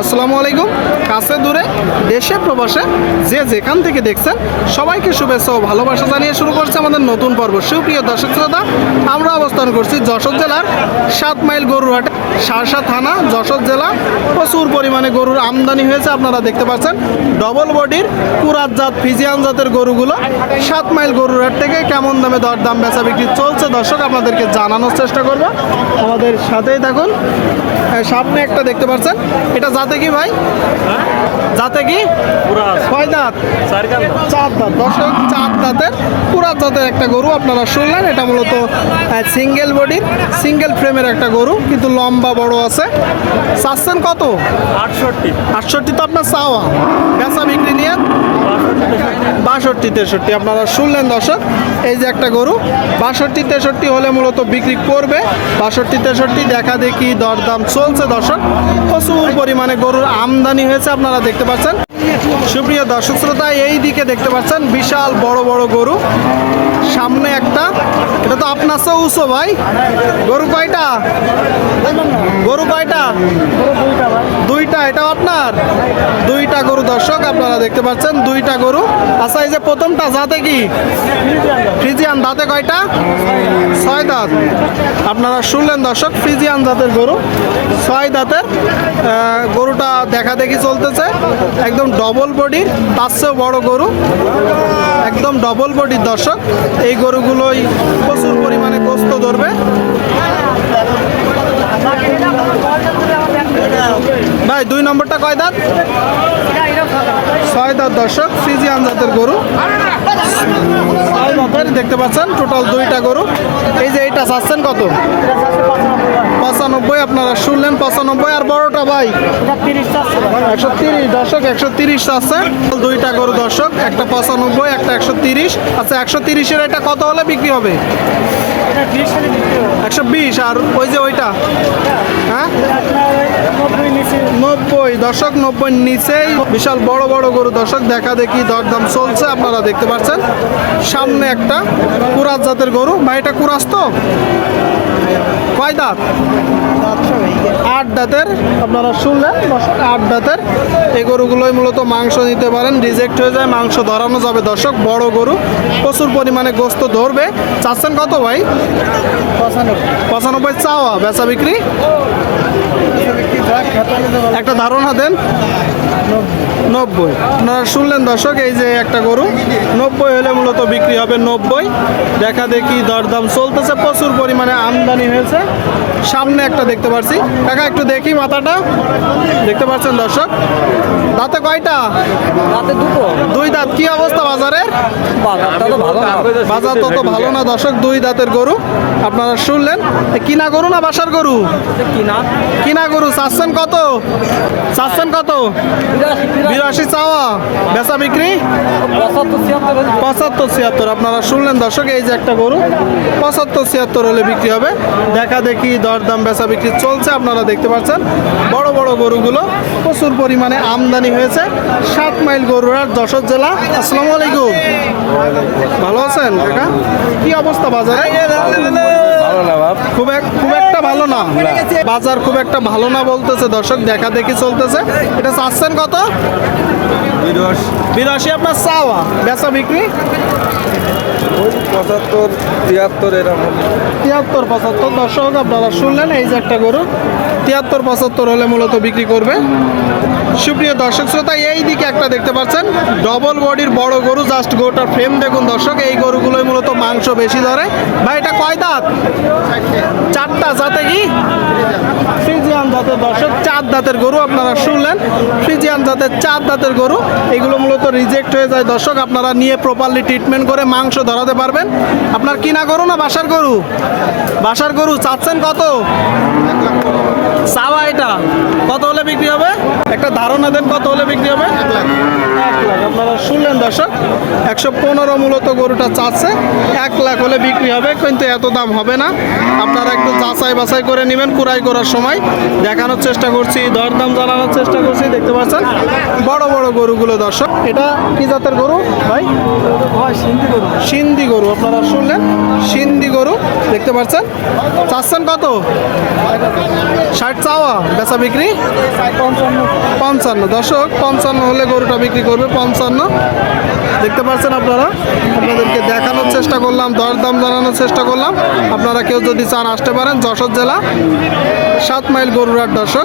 আসসালামু আলাইকুম। কাছে দূরে দেশে প্রবাসে যে যেখান থেকে দেখছেন সবাইকে শুভেচ্ছা ও ভালোবাসা জানিয়ে শুরু করছে আমাদের নতুন পর্ব। সুপ্রিয় দর্শক শ্রোতা, আমরা অবস্থান করছি যশোর জেলার 7 মাইল গরুর হাটে, সারসা থানা, যশোর জেলা। প্রচুর পরিমাণে গরুর আমদানি হয়েছে, আপনারা দেখতে পাচ্ছেন। ডবল বডির কুরাত জাত ফিজিয়ান জাতের গরুগুলো 7 মাইল গরুর হাট থেকে কেমন দামে দরদাম বেচা বিক্রি চলছে দর্শক আপনাদেরকে জানানোর চেষ্টা করব। আমাদের সাথেই থাকুন। সামনে একটা দেখতে পাচ্ছেন, এটা জাতে কি ভাই? জাতে কি? কয় দাঁত? 4 দাঁত দর্শক, 4 দাঁতের কুরাত জাতের একটা গরু আপনারা শুনলেন। এটা মূলত সিঙ্গেল বডির সিঙ্গেল ফ্রেমের একটা গরু, কিন্তু লম্বা বড় আছে। চাচ্ছেন কত? 68 তো আপনার চাওয়া, বেচা বিক্রি নিয়ে 62-63 আপনারা শুনলেন দর্শক। এই যে একটা গরু 62-63 হলে মূলত বিক্রি করবে। 62-63 দেখা দেখি দরদাম চলছে দর্শক। প্রচুর পরিমাণে গরুর আমদানি হয়েছে, আপনারা দেখতে পাচ্ছেন। সুপ্রিয় দর্শক শ্রোতা, এই দিকে দেখতে পাচ্ছেন বিশাল বড় বড় গরু। সামনে একটা, এটা তো আপনার চেয়ে উঁচু ভাই। গরু কয়টা? গরু কয়টা? দুইটা। এটাও আপনার? দুইটা গরু দর্শক আপনারা দেখতে পাচ্ছেন, দুইটা গরু। আচ্ছা, এই যে প্রথমটা জাতে কি? ফ্রিজিয়ান। দাঁতে কয়টা? 6 দাঁত। আপনারা শুনলেন দর্শক, ফ্রিজিয়ান জাতের গরু, 6 দাঁতের গরুটা দেখা দেখি চলতেছে। একদম ডবল বডির, তার চেয়েও বড় গরু, একদম ডবল বডির দর্শক। এই গরুগুলোই প্রচুর পরিমাণে গোস্ত ধরবে। ভাই 2 নম্বরটা কয় দাঁত? 6 দাঁত দর্শক, ফ্রিজিয়ান জাতের গরু, 6 দাঁতের দেখতে পাচ্ছেন। টোটাল 2টা গরু। এই যে এইটা চাচ্ছেন কত? 95 আপনারা শুনলেন, 95। আর বড়টা ভাই 130 দর্শক, 130 চাচ্ছে। 2টা গরু দর্শক, একটা 95, একটা 130। আচ্ছা, 130-এর এটা কত হলে বিক্রি হবে? 120। আর ওই যে ওইটা, হ্যাঁ 90 দর্শক, 90 নিচেই। বিশাল বড় বড় গরু দর্শক, দেখা দেখি দরদাম চলছে, আপনারা দেখতে পাচ্ছেন। সামনে একটা কুরাত জাতের গরু। ভাই এটা কুরাস তো? কয় দাঁত? 8 দাঁতের আপনারা শুনলেন দর্শক, 8 দাঁতের। এই গরুগুলোই মূলত মাংস নিতে পারেন, রিজেক্ট হয়ে যায়, মাংস ধরানো যাবে দর্শক। বড় গরু, প্রচুর পরিমাণে গোস্ত ধরবে। চাচ্ছেন কত ভাই? 95 চাওয়া, বেচা বিক্রি একটা ধারণা দেন। 90 আপনারা শুনলেন দর্শক। এই যে একটা গরু 90 হলে মূলত বিক্রি হবে। 90 দেখা দেখি দরদাম চলতেছে, প্রচুর পরিমাণে আমদানি হয়েছে। সামনে একটা দেখতে পাচ্ছি, কাকা একটু দেখি মাথাটা, দেখতে পাচ্ছেন দর্শক। দাঁতে কয়টা? রাতে দুটো। 2 দাঁত। কি অবস্থা বাজারের? বাজার তত ভালো না দর্শক। 2 দাঁতের গরু আপনারা শুনলেন। কিনা গরু না বাসার গরু? কিনা গরু। চাচ্ছেন কত? চাচ্ছেন কত? 82 চাওয়া, বেচা বিক্রি 75-76 আপনারা শুনলেন দর্শক। এই যে একটা গরু 75-76 হলে বিক্রি হবে। দেখা দেখি দরদাম বেচা বিক্রি চলছে, আপনারা দেখতে পাচ্ছেন। বড় বড় গরুগুলো প্রচুর পরিমাণে আমদানি হয়েছে। 7 মাইল গরুর যশোর জেলা। আসসালামু আলাইকুম, ভালো আছেন কাকা? কি অবস্থা বাজারে? খুব একটা ভালো না বাজার, খুব একটা ভালো না বলতেছে দর্শক, দেখা দেখি চলতেছে। এটা চাচ্ছেন কত? 82 আপনার চাওয়া, বেচা বিক্রি 75-73 এরকম। 73-75 দর্শক আপনারা শুনলেন। এই যে একটা গরু 73-75 হলে মূলত বিক্রি করবে। সুপ্রিয় দর্শক শ্রোতা, এই দিকে একটা দেখতে পাচ্ছেন ডবল বডির বড় গরু। জাস্ট গরুটার ফ্রেম দেখুন দর্শক। এই গরুগুলোই মূলত মাংস বেশি ধরে। ভাই এটা কয় দাঁত? 4টা। জাতে কি? ফ্রিজিয়ান জাতের দর্শক, 4 দাঁতের গরু আপনারা শুনলেন। ফ্রিজিয়ান জাতের 4 দাঁতের গরু। এগুলো মূলত রিজেক্ট হয়ে যায় দর্শক, আপনারা নিয়ে প্রপারলি ট্রিটমেন্ট করে মাংস ধরাতে পারবেন। আপনার কিনা গরু না বাসার গরু? বাসার গরু। চাচ্ছেন কত? চাওয়া এটা কত হলে বিক্রি হবে? একটা ধারণা দেন, কত হলে বিক্রি হবে? 1 লাখ। আপনারা শুনলেন দর্শক, 115 মূলত গরুটা চাচ্ছে। 1 লাখ হলে বিক্রি হবে, কিন্তু এত দাম হবে না। আপনারা একটু যাচাই বাছাই করে নেবেন কুড়াই করার সময়। দেখানোর চেষ্টা করছি, দরদাম জানানোর চেষ্টা করছি, দেখতে পাচ্ছেন বড় বড় গরুগুলো দর্শক। এটা কি জাতের গরু ভাই? সিন্ধি গরু। সিন্ধি গরু আপনারা শুনলেন, সিন্ধি গরু দেখতে পাচ্ছেন। চাচ্ছেন কত? 60 লাখ চাওয়া, বেচা বিক্রি 55। দর্শক 55 হলে গরুটা বিক্রি করবে 55। দেখতে পাচ্ছেন আপনারা, আপনাদেরকে দেখানোর চেষ্টা করলাম, দরদাম জানানোর চেষ্টা করলাম। আপনারা কেউ যদি চান আসতে পারেন, যশোর জেলা 7 মাইল গরুর হাট। দর্শক